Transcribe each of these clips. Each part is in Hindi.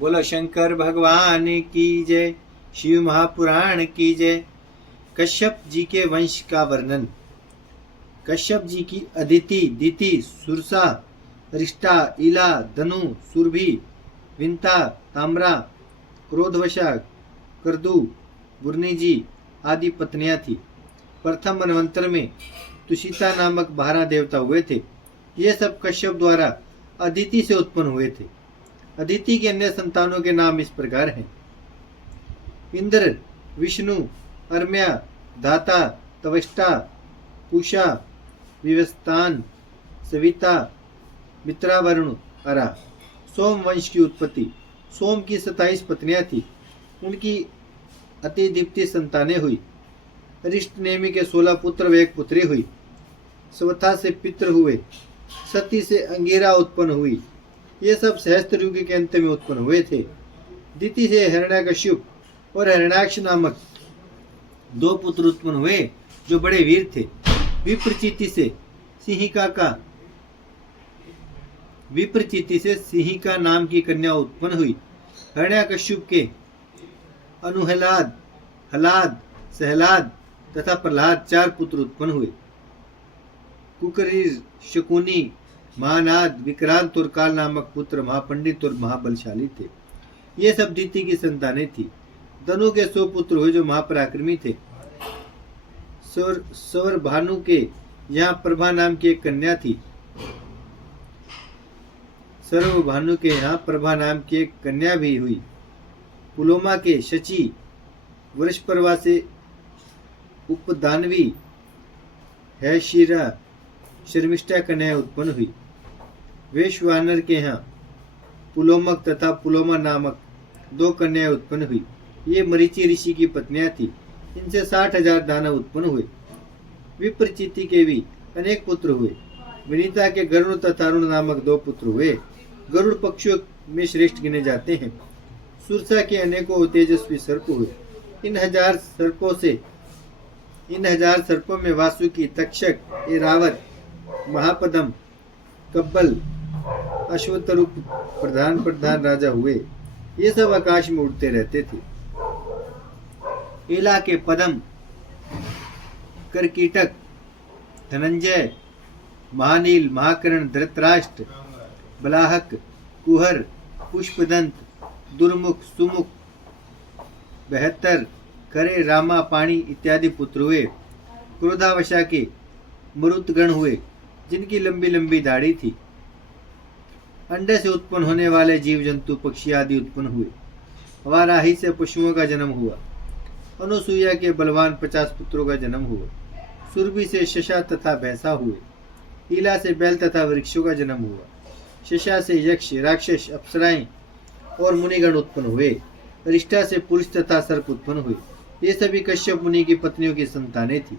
बोलो शंकर भगवान की जय, शिव महापुराण की जय। कश्यप जी के वंश का वर्णन। कश्यप जी की अदिति, दिति, सुरसा, रिष्टा, इला, धनु, सुरभि, विंता, ताम्रा, क्रोधवशा, करदू, बुर्नीजी आदि पत्नियां थी। प्रथम मनवंतर में तुषिता नामक 12 देवता हुए थे। ये सब कश्यप द्वारा अदिति से उत्पन्न हुए थे। अदिति के अन्य संतानों के नाम इस प्रकार हैं: इंद्र, विष्णु, अर्म्या, धाता, तवष्टा, पूषा, विवस्तान, सविता, मित्रावरुण, अरा। सोम वंश की उत्पत्ति। सोम की 27 पत्नियां थी। उनकी अति दीप्ति संतानें हुई। अरिष्ट नेमि के 16 पुत्र व 1 पुत्री हुई। स्वथा से पितृ हुए। सती से अंगिरा उत्पन्न हुई। ये सब सहस्त्र युग के अंत में उत्पन्न हुए थे। दिति से हिरण्यकश्यप और हिरण्याक्ष नामक 2 पुत्र उत्पन्न हुए जो बड़े वीर थे। विप्रचिति से सिंहिका नाम की कन्या उत्पन्न हुई। हिरण्यकश्यप के अनुहलाद, हलाद, सहलाद तथा प्रहलाद 4 पुत्र उत्पन्न हुए। कुकरीर, शकुनी, महानाद, विक्रांत और काल नामक पुत्र महापंडित और महाबलशाली थे। ये सब दिति की संतानें थी। धनु के 100 पुत्र हुए जो महापराक्रमी थे। सवर भानु के यहाँ प्रभा नाम की एक कन्या थी। सर्व भानु के यहाँ प्रभा नाम की एक कन्या भी हुई। पुलोमा के शची, वृषपर्वा से उपदानवी, है शिरा, शर्मिष्ठा कन्या उत्पन्न हुई। वैश्वानर के यहाँ पुलोमक तथा पुलोमा नामक 2 कन्याएं उत्पन्न हुई। ये मरीचि ऋषि की पत्नियां थी। इनसे 60,000 दानव उत्पन्न हुए। विप्रचिति के भी अनेक पुत्र हुए। विनीता के गरुड़ तथा अरुण नामक 2 पुत्र हुए। गरुड़ पक्षियों में श्रेष्ठ गिने जाते हैं। सुरसा के अनेकों तेजस्वी सर्प हुए। इन हजार सर्पों में वासुकी, तक्षक, ऐरावत, महापदम, कब्बल, अश्वतरूप प्रधान राजा हुए। ये सब आकाश में उड़ते रहते थे। इला के पदम, करकीटक, धनंजय, महानील, महाकर्ण, धृतराष्ट्र, बलाहक, कुहर, पुष्पदंत, दुर्मुख, सुमुख, 72, करे, रामा, पाणी इत्यादि पुत्र हुए। क्रोधावशा के मरुतगण हुए जिनकी लंबी लंबी दाढ़ी थी। अंडे से उत्पन्न होने वाले जीव जंतु, पक्षी आदि उत्पन्न हुए। वाराही से पशुओं का जन्म हुआ। अनुसुईया के बलवान 50 पुत्रों का जन्म हुआ। सुरभि से शशा तथा भैंसा हुए। ईला से बैल तथा वृक्षों का जन्म हुआ। शशा से यक्ष, राक्षस, अप्सराएं और मुनिगण उत्पन्न हुए। रिष्टा से पुरुष तथा सर्प उत्पन्न हुए। ये सभी कश्यप मुनि की पत्नियों की संतानें थी।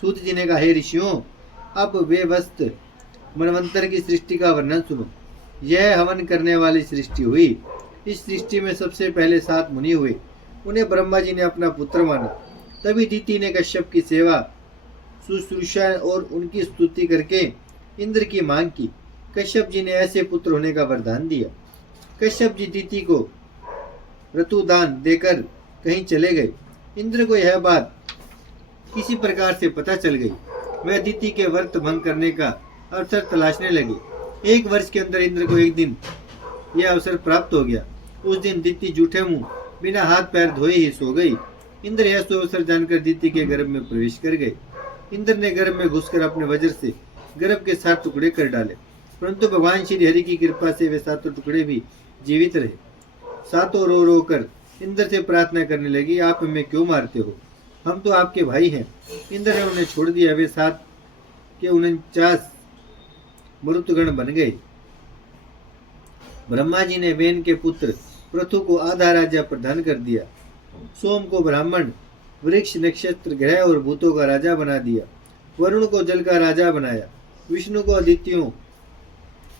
सूत जी ने कहा, हे ऋषियों, अब वे वस्त मनवंतर की सृष्टि का वर्णन सुनो। यह हवन करने वाली सृष्टि हुई। इस सृष्टि में सबसे पहले 7 मुनि हुए। उन्हें ब्रह्मा जी ने अपना पुत्र माना। तभी दिति ने कश्यप की सेवा, शुश्रूषा और उनकी स्तुति करके इंद्र की मांग की। कश्यप जी ने ऐसे पुत्र होने का वरदान दिया। कश्यप जी दिति को ऋतुदान देकर कहीं चले गए। इंद्र को यह बात किसी प्रकार से पता चल गई। वह दिति के व्रत भंग करने का अवसर तलाशने लगे। 1 वर्ष के अंदर इंद्र को एक दिन यह अवसर प्राप्त हो गया। उस दिन दिति जूठे मुंह बिना हाथ पैर धोए ही सो गई। इंद्र यह सुअवसर जानकर दिति के गर्भ में प्रवेश कर गए। इंद्र ने गर्भ में घुसकर अपने वज्र से गर्भ के 7 टुकड़े कर डाले, परंतु भगवान श्री हरि की कृपा से वे 7 टुकड़े भी जीवित रहे। 7 रो रो कर इंद्र से प्रार्थना करने लगी, आप हमें क्यों मारते हो? हम तो आपके भाई हैं। इंद्र ने उन्हें छोड़ दिया। वे 7 के 49 मरुतगण बन गए। ब्रह्मा जी ने वेन के पुत्र पृथु को आधा राज्य प्रदान कर दिया। सोम को ब्राह्मण, वृक्ष, नक्षत्र, ग्रह और भूतों का राजा बना दिया। वरुण को जल का राजा बनाया। विष्णु को आदित्यों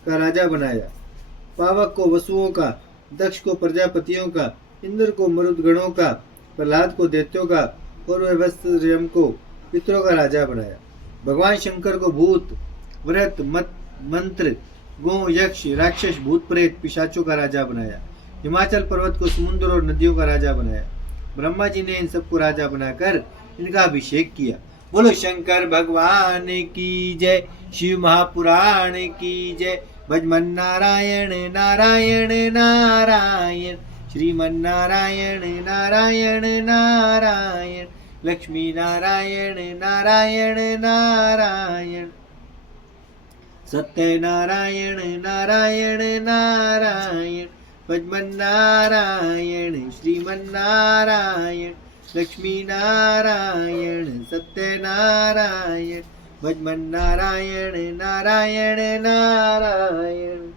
का राजा बनाया। पावक को वसुओं का, दक्ष को प्रजापतियों का, इंद्र को मरुदगणों का, प्रहलाद को दैत्यों का और वैवस्वत को पितरों का राजा बनाया। भगवान शंकर को भूत, व्रत, मंत्र, गो, यक्ष, राक्षस, भूत प्रेत, पिशाचों का राजा बनाया। हिमाचल पर्वत को समुद्र और नदियों का राजा बनाया। ब्रह्मा जी ने इन सबको राजा बनाकर इनका अभिषेक किया। बोलो शंकर भगवान की जय, शिव महापुराण की जय। भजमन नारायण नारायण नारायण, श्रीमन नारायण नारायण नारायण, लक्ष्मी नारायण नारायण नारायण, सत्य नारायण नारायण नारायण, भजमन नारायण श्रीमन नारायण, लक्ष्मी नारायण सत्य नारायण, भजमन नारायण नारायण नारायण।